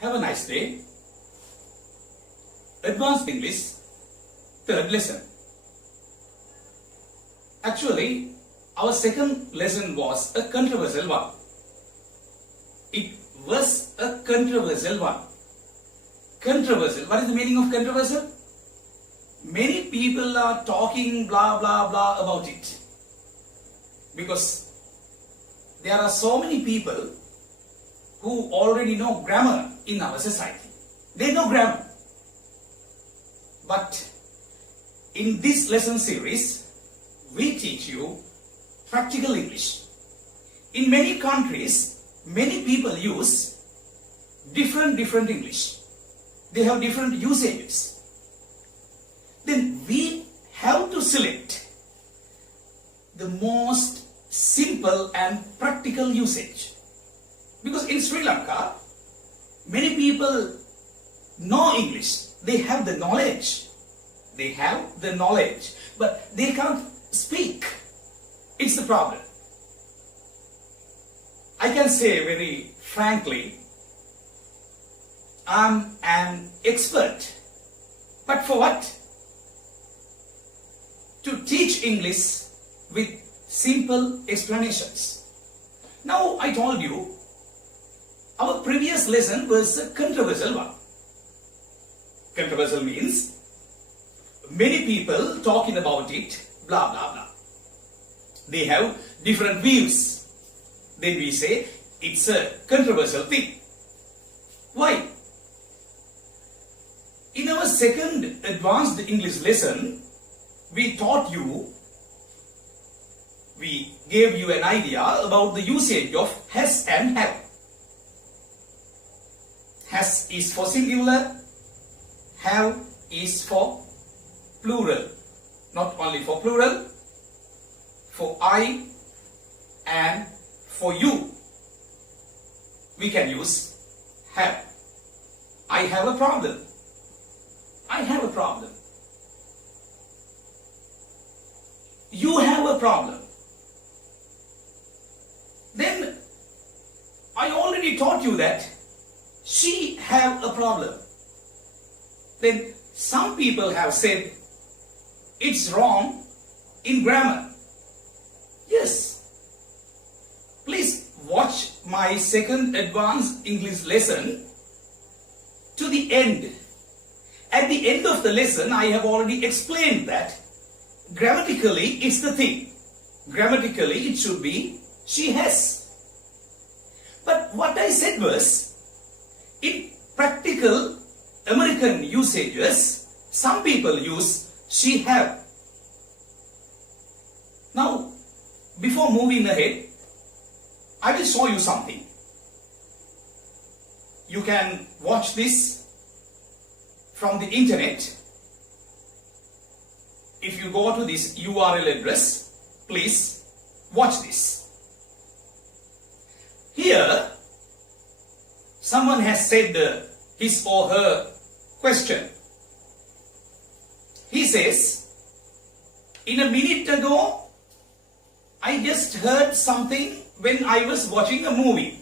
Have a nice day. Advanced English, third lesson. Actually, our second lesson was a controversial one. It was a controversial one. Controversial. What is the meaning of controversial? Many people are talking blah blah blah about it. Because there are so many people who already know grammar in our society. They know grammar. But in this lesson series, we teach you practical English. In many countries, many people use different English. They have different usages. Then we have to select the most simple and practical usage. Because in Sri Lanka, many people know English. They have the knowledge. They have the knowledge. But they can't speak. It's the problem. I can say very frankly, I'm an expert. But for what? To teach English with simple explanations. Now I told you, our previous lesson was a controversial one. Controversial means many people talking about it, blah blah blah. They have different views. Then we say it's a controversial thing. Why? In our second advanced English lesson, we gave you an idea about the usage of has and have. Has is for singular, have is for plural. Not only for plural, for I and for you, we can use have. I have a problem. I have a problem. You have a problem. Then I already taught you that she have a problem. Then some people have said it's wrong in grammar. Yes. Please watch my second advanced English lesson to the end. At the end of the lesson, I have already explained that grammatically it's the thing. Grammatically it should be she has. But what I said was, in practical American usages, some people use she have. Now, before moving ahead, I will show you something. You can watch this from the internet. If you go to this URL address, please watch this. Here, someone has said his or her question. He says, in a minute ago, I just heard something when I was watching a movie.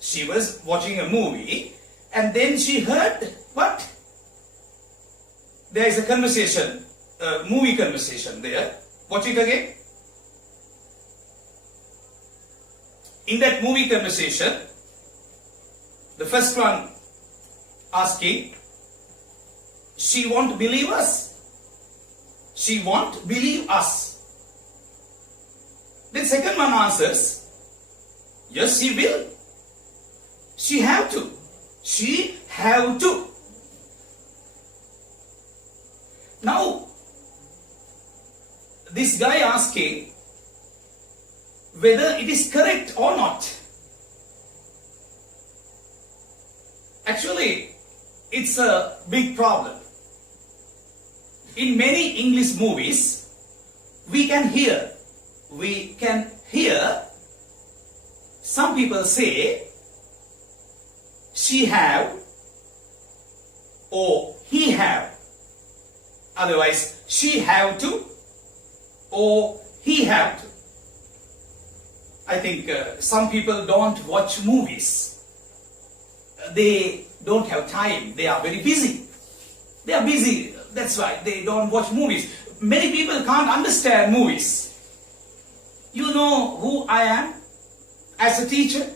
She was watching a movie and then she heard what? There is a conversation, a movie conversation there. Watch it again. In that movie conversation, the first one asking, she won't believe us. She won't believe us. Then second one answers, yes, she will. She have to. She have to. Now, this guy asking whether it is correct or not. Actually, it's a big problem. In many English movies, we can hear some people say she have or he have. Otherwise, she have to or he have to. I think some people don't watch movies. they don't have time. They are very busy. They are busy. That's why they don't watch movies. Many people can't understand movies. You know who I am as a teacher?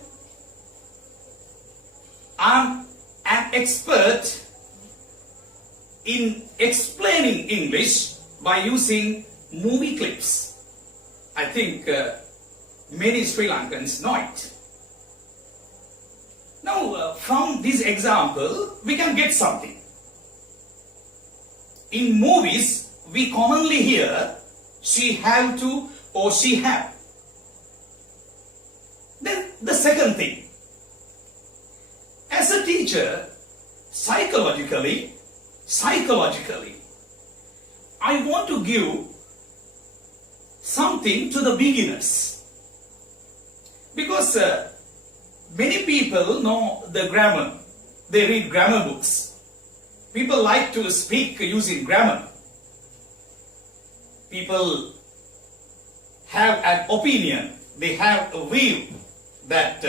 I'm an expert in explaining English by using movie clips. I think many Sri Lankans know it. Now, from this example, we can get something. In movies, we commonly hear, she have to or she have. Then the second thing, as a teacher, psychologically, I want to give something to the beginners. Because many people know the grammar. They read grammar books. People like to speak using grammar. People have an opinion. They have a view that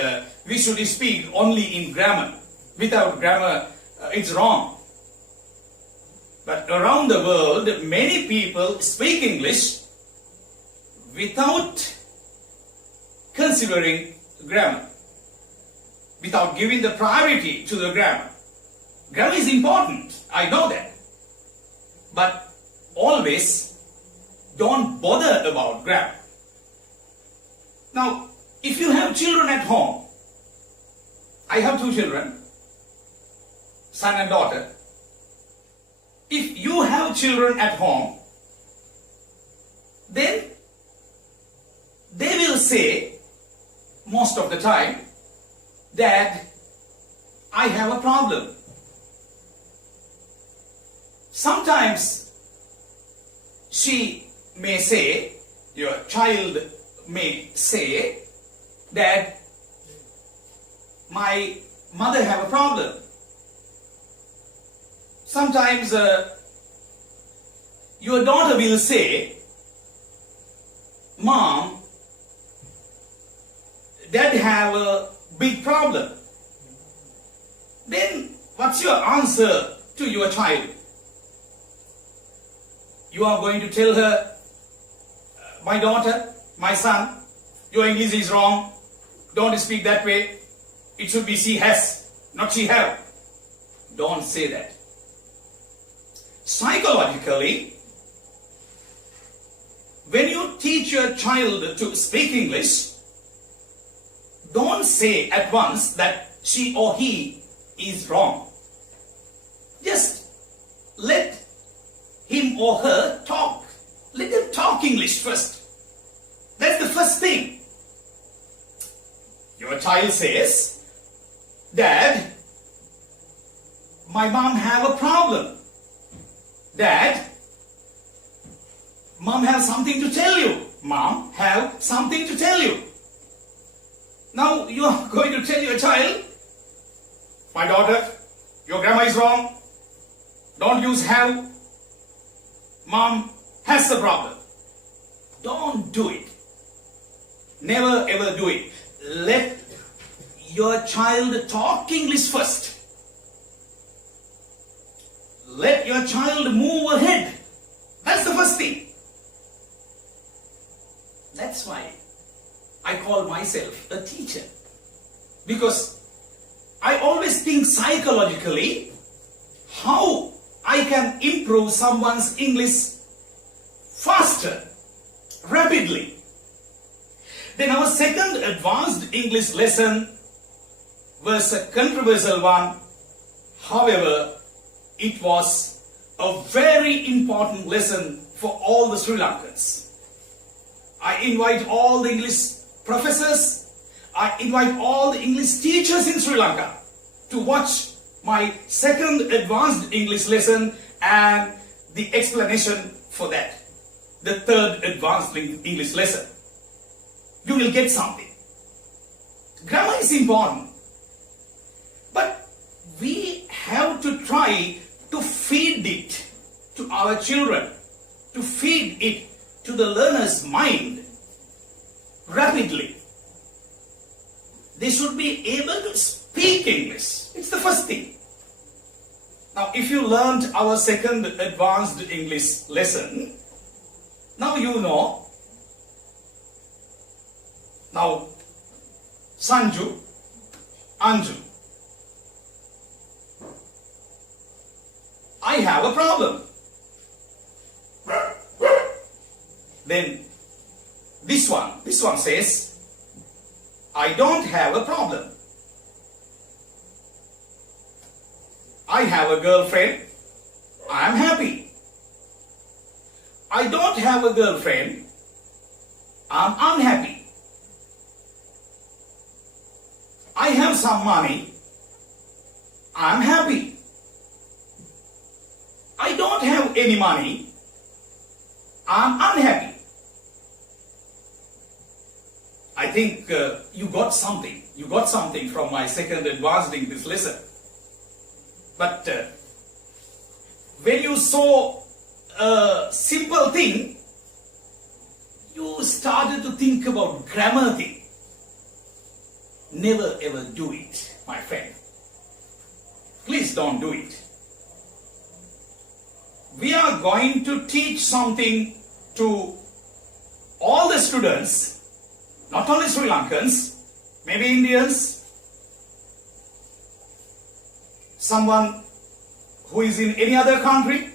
we should speak only in grammar. Without grammar, it's wrong. But around the world, many people speak English without considering grammar, without giving the priority to the grammar. Grammar is important, I know that. But always don't bother about grammar. Now, if you have children at home, I have 2 children, son and daughter. If you have children at home, then they will say most of the time that I have a problem. Sometimes she may say, your child may say that my mother have a problem. Sometimes your daughter will say, Mom, Dad have a big problem. Then what's your answer to your child? You are going to tell her, my daughter, my son, your English is wrong. Don't speak that way. It should be she has, not she have. Don't say that. Psychologically, when you teach your child to speak English, don't say at once that she or he is wrong. Just let him or her talk. Let them talk English first. That's the first thing. Your child says, Dad, my mom have a problem. Dad, Mom have something to tell you. Mom have something to tell you. Now you are going to tell your child, my daughter, your grammar is wrong. Don't use have. Mom has a problem. Don't do it. Never ever do it. Let your child talk English first. Let your child move ahead. That's the first thing. That's why I call myself a teacher. Because I always think psychologically how I can improve someone's English faster, rapidly. Then our second advanced English lesson was a controversial one. However, it was a very important lesson for all the Sri Lankans. I invite all the English professors, I invite all the English teachers in Sri Lanka to watch my second advanced English lesson and the explanation for that. The third advanced English lesson. You will get something. Grammar is important. But we have to try to feed it to our children, to feed it to the learner's mind rapidly. they should be able to speak English. It's the first thing. Now, if you learned our second advanced English lesson, now you know. Now, Sanju, Anju, I have a problem. Then this one says, I don't have a problem. I have a girlfriend. I am happy. I don't have a girlfriend. I am unhappy. I have some money. I am happy. I don't have any money. I am unhappy. I think you got something. You got something from my second advanced English lesson. But when you saw a simple thing, you started to think about grammar thing. Never ever do it, my friend. Please don't do it. We are going to teach something to all the students, not only Sri Lankans, maybe Indians, someone who is in any other country.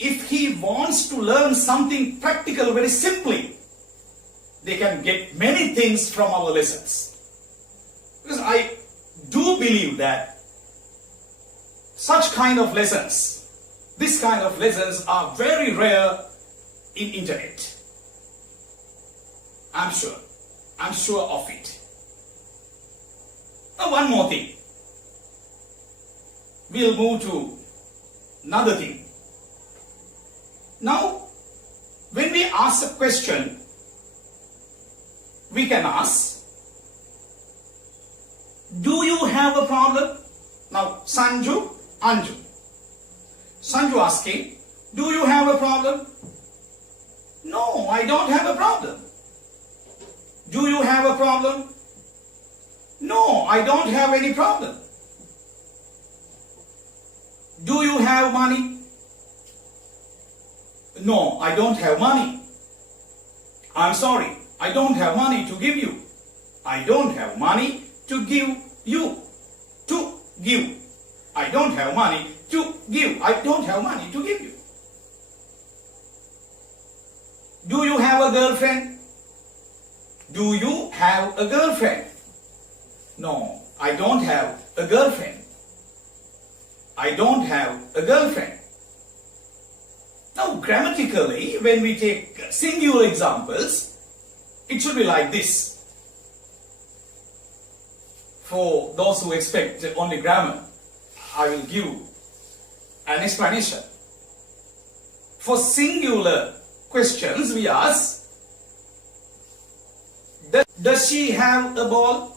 If he wants to learn something practical very simply, they can get many things from our lessons. Because I do believe that such kind of lessons, this kind of lessons are very rare in internet. I'm sure of it. Now one more thing. We'll move to another thing. Now, when we ask a question, we can ask, do you have a problem? Now, Sanju, Anju. Sanju asking, do you have a problem? No, I don't have a problem. Do you have a problem? No, I don't have any problem. Do you have money? No, I don't have money. I'm sorry, I don't have money to give you. I don't have money to give you. To give. I don't have money to give. I don't have money to give you. Do you have a girlfriend? Do you have a girlfriend? No, I don't have a girlfriend. I don't have a girlfriend. Now, grammatically, when we take singular examples, it should be like this. For those who expect only grammar, I will give an explanation. For singular questions, we ask, does she have a ball?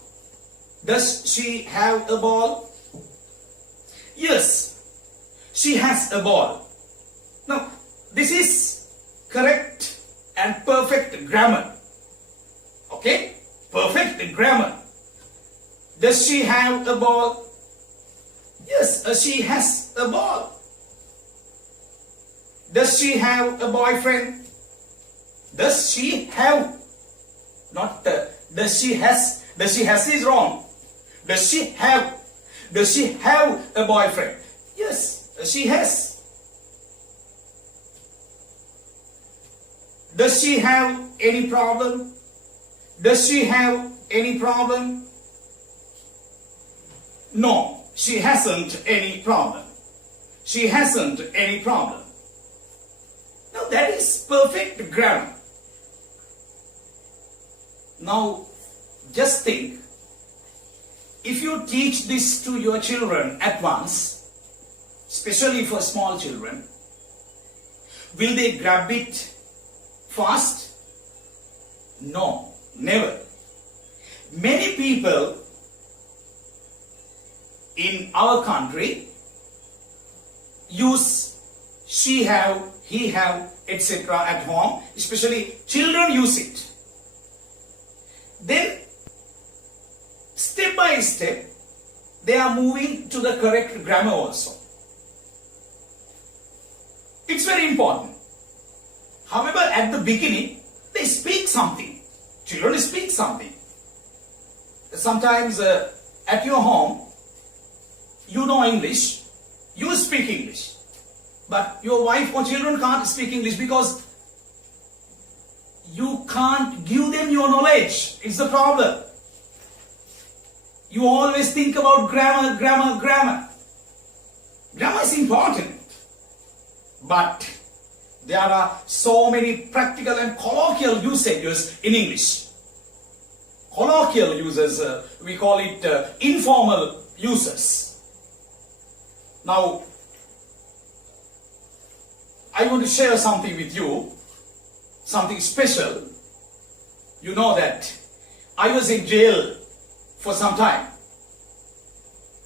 Does she have a ball? Yes, she has a ball. Now, this is correct and perfect grammar. Okay? Perfect grammar. Does she have a ball? Yes, she has a ball. Does she have a boyfriend? Does she have? Not does she has. Does she has is wrong. Does she have? Does she have a boyfriend? Yes, she has. Does she have any problem? Does she have any problem? No, she hasn't any problem. She hasn't any problem. Now that is perfect grammar. Now just think, if you teach this to your children at once, especially for small children, will they grab it fast? No, never. Many people in our country use she have, he have, etc. at home, especially children use it. Then by step, they are moving to the correct grammar also. It's very important. However, at the beginning, they speak something. Children speak something. Sometimes at your home, you know English, you speak English. But your wife or children can't speak English because you can't give them your knowledge. It's the problem. You always think about grammar. Grammar is important. But there are so many practical and colloquial usages in English. Colloquial uses, we call it informal uses. Now, I want to share something with you, something special. You know that I was in jail for some time.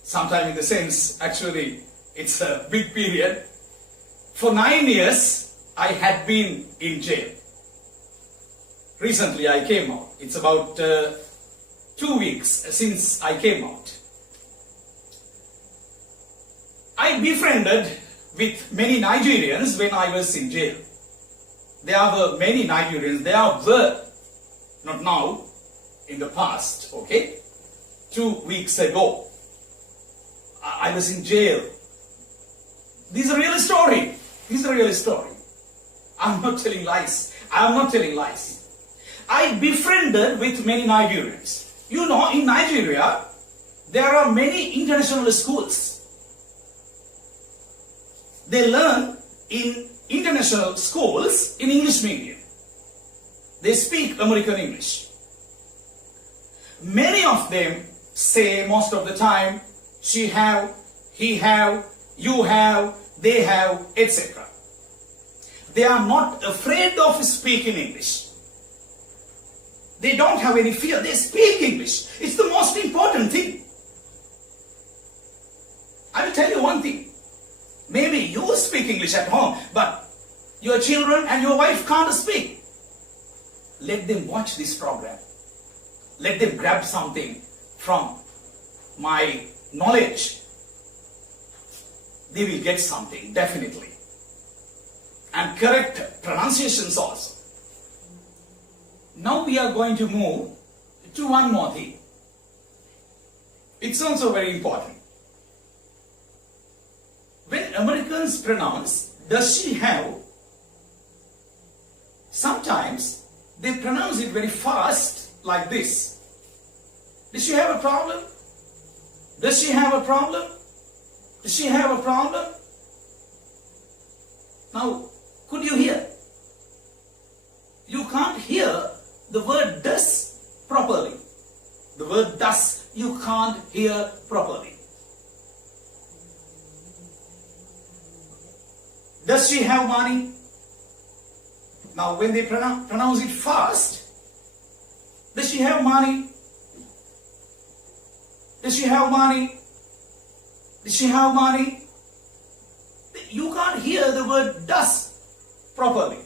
Sometime in the sense, actually, it's a big period. For 9 years, I had been in jail. Recently, I came out. It's about 2 weeks since I came out. I befriended with many Nigerians when I was in jail. There were many Nigerians. There were, not now, in the past, okay? 2 weeks ago, I was in jail. This is a real story. This is a real story. I'm not telling lies. I'm not telling lies. I befriended with many Nigerians. You know, in Nigeria, there are many international schools. They learn in international schools in English medium. They speak American English. Many of them say most of the time, she have, he have, you have, they have, etc. They are not afraid of speaking English. They don't have any fear. They speak English. It's the most important thing. I will tell you one thing. Maybe you speak English at home, but your children and your wife can't speak. Let them watch this program. Let them grab something from my knowledge. They will get something, definitely. And correct pronunciations also. Now we are going to move to one more thing. It's also very important. When Americans pronounce, does she have, sometimes they pronounce it very fast like this. Does she have a problem? Does she have a problem? Does she have a problem? Now, could you hear? You can't hear the word does properly. The word does you can't hear properly. Does she have money? Now when they pronounce it fast, does she have money? Does she have money? Does she have money? You can't hear the word does properly.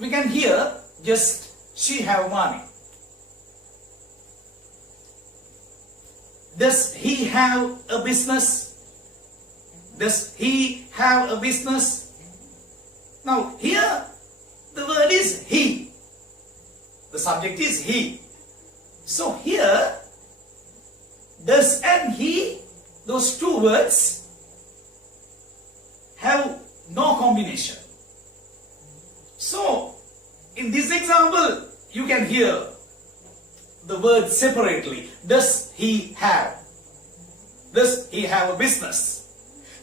We can hear just she have money. Does he have a business? Does he have a business? Now here the word is he. The subject is he. So here does and he, those two words have no combination. So in this example you can hear the word separately. Does he have? Does he have a business?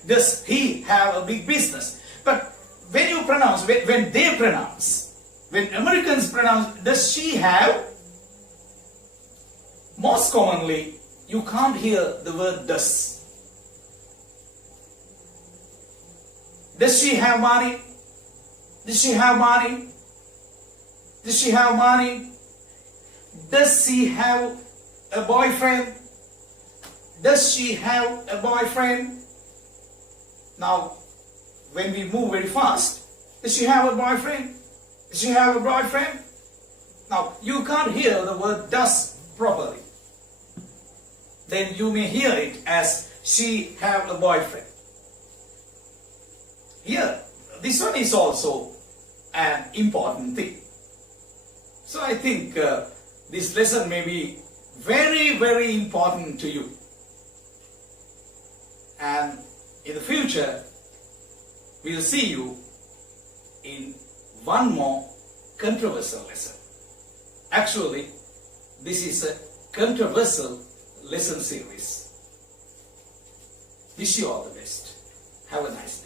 Does he have a big business? But when you pronounce, when they pronounce, when Americans pronounce, does she have? Most commonly, you can't hear the word does. Does she have money? Does she have money? Does she have money? Does she have a boyfriend? Does she have a boyfriend? Now, when we move very fast, does she have a boyfriend? Does she have a boyfriend? Now, you can't hear the word does properly. then you may hear it as she have a boyfriend. Here, this one is also an important thing. So I think this lesson may be very, very important to you. And in the future, we will see you in one more controversial lesson. Actually, this is a controversial lesson series. Wish you all the best. Have a nice day.